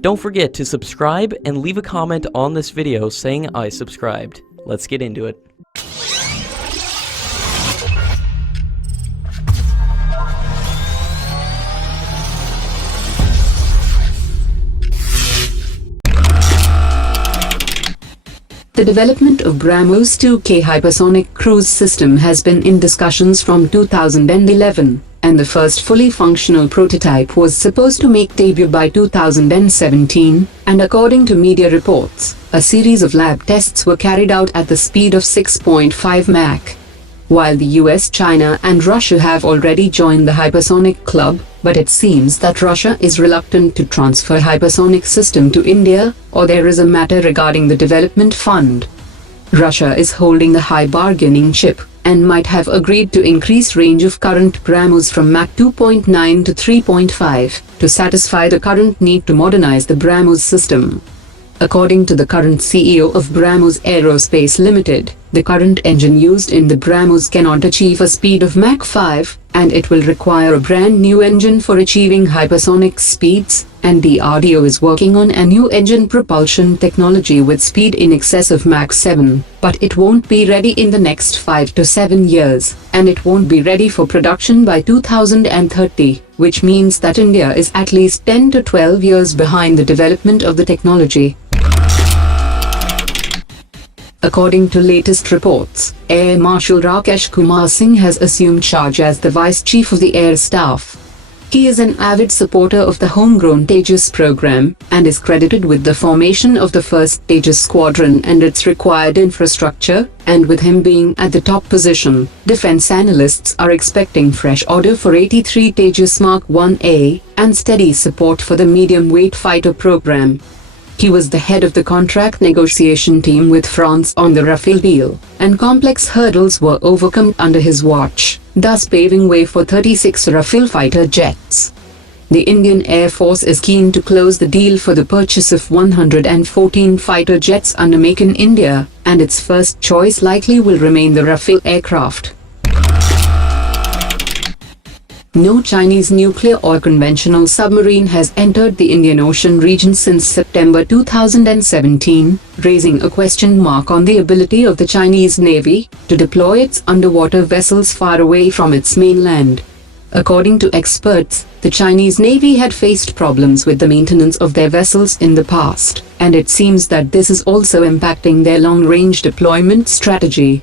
Don't forget to subscribe and leave a comment on this video saying I subscribed. Let's get into it. The development of BrahMos-2K hypersonic cruise system has been in discussions from 2011, and the first fully functional prototype was supposed to make debut by 2017, and according to media reports, a series of lab tests were carried out at the speed of 6.5 Mach. While the US, China and Russia have already joined the hypersonic club, but it seems that Russia is reluctant to transfer hypersonic system to India, or there is a matter regarding the development fund. Russia is holding the high bargaining chip, and might have agreed to increase range of current BrahMos from Mach 2.9 to 3.5, to satisfy the current need to modernize the BrahMos system. According to the current CEO of BrahMos Aerospace Limited, the current engine used in the BrahMos cannot achieve a speed of Mach 5, and it will require a brand new engine for achieving hypersonic speeds, and DRDO is working on a new engine propulsion technology with speed in excess of Mach 7, but it won't be ready in the next 5 to 7 years, and it won't be ready for production by 2030, which means that India is at least 10 to 12 years behind the development of the technology. According to latest reports, Air Marshal Rakesh Kumar Singh has assumed charge as the Vice Chief of the Air Staff. He is an avid supporter of the homegrown Tejas program, and is credited with the formation of the first Tejas squadron and its required infrastructure, and with him being at the top position, defense analysts are expecting fresh order for 83 Tejas Mark 1A, and steady support for the medium-weight fighter program. He was the head of the contract negotiation team with France on the Rafale deal, and complex hurdles were overcome under his watch, thus paving way for 36 Rafale fighter jets. The Indian Air Force is keen to close the deal for the purchase of 114 fighter jets under Make in India, and its first choice likely will remain the Rafale aircraft. No Chinese nuclear or conventional submarine has entered the Indian Ocean region since September 2017, raising a question mark on the ability of the Chinese Navy to deploy its underwater vessels far away from its mainland. According to experts, the Chinese Navy had faced problems with the maintenance of their vessels in the past, and it seems that this is also impacting their long-range deployment strategy.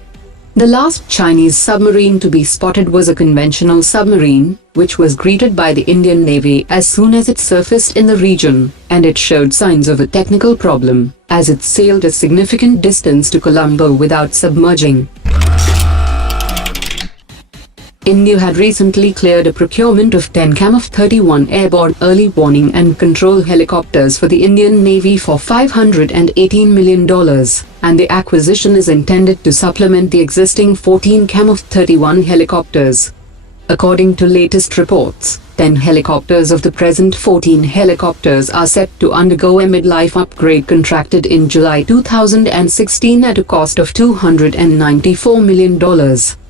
The last Chinese submarine to be spotted was a conventional submarine, which was greeted by the Indian Navy as soon as it surfaced in the region, and it showed signs of a technical problem, as it sailed a significant distance to Colombo without submerging. India had recently cleared a procurement of 10 Kamov-31 airborne early warning and control helicopters for the Indian Navy for $518 million, and the acquisition is intended to supplement the existing 14 Kamov-31 helicopters. According to latest reports, 10 helicopters of the present 14 helicopters are set to undergo a midlife upgrade contracted in July 2016 at a cost of $294 million,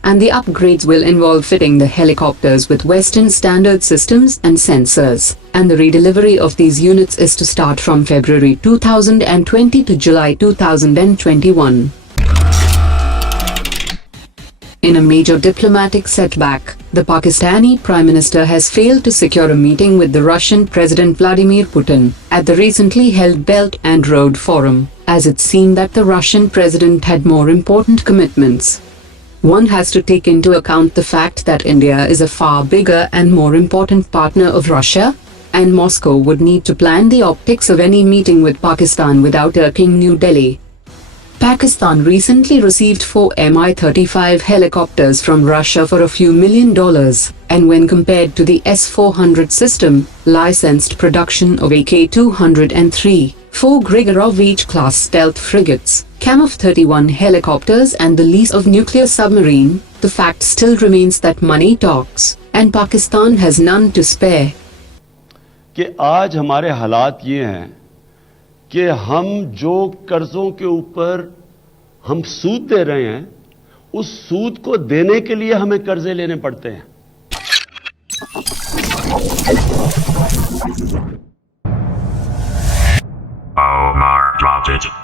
and the upgrades will involve fitting the helicopters with Western standard systems and sensors, and the redelivery of these units is to start from February 2020 to July 2021. In a major diplomatic setback, the Pakistani Prime Minister has failed to secure a meeting with the Russian President Vladimir Putin at the recently held Belt and Road Forum, as it seemed that the Russian president had more important commitments. One has to take into account the fact that India is a far bigger and more important partner of Russia, and Moscow would need to plan the optics of any meeting with Pakistan without irking New Delhi. Pakistan recently received 4 Mi-35 helicopters from Russia for a few $1 million, and when compared to the S-400 system, licensed production of AK-203, 4 Grigorovich-class stealth frigates, Kamov-31 helicopters and the lease of nuclear submarine, the fact still remains that money talks, and Pakistan has none to spare. कि आज हमारे हालात ये हैं कि हम जो कर्जों के ऊपर हम सूद दे रहे हैं, उस सूद को देने के लिए हमें कर्जे लेने पड़ते हैं। Attention.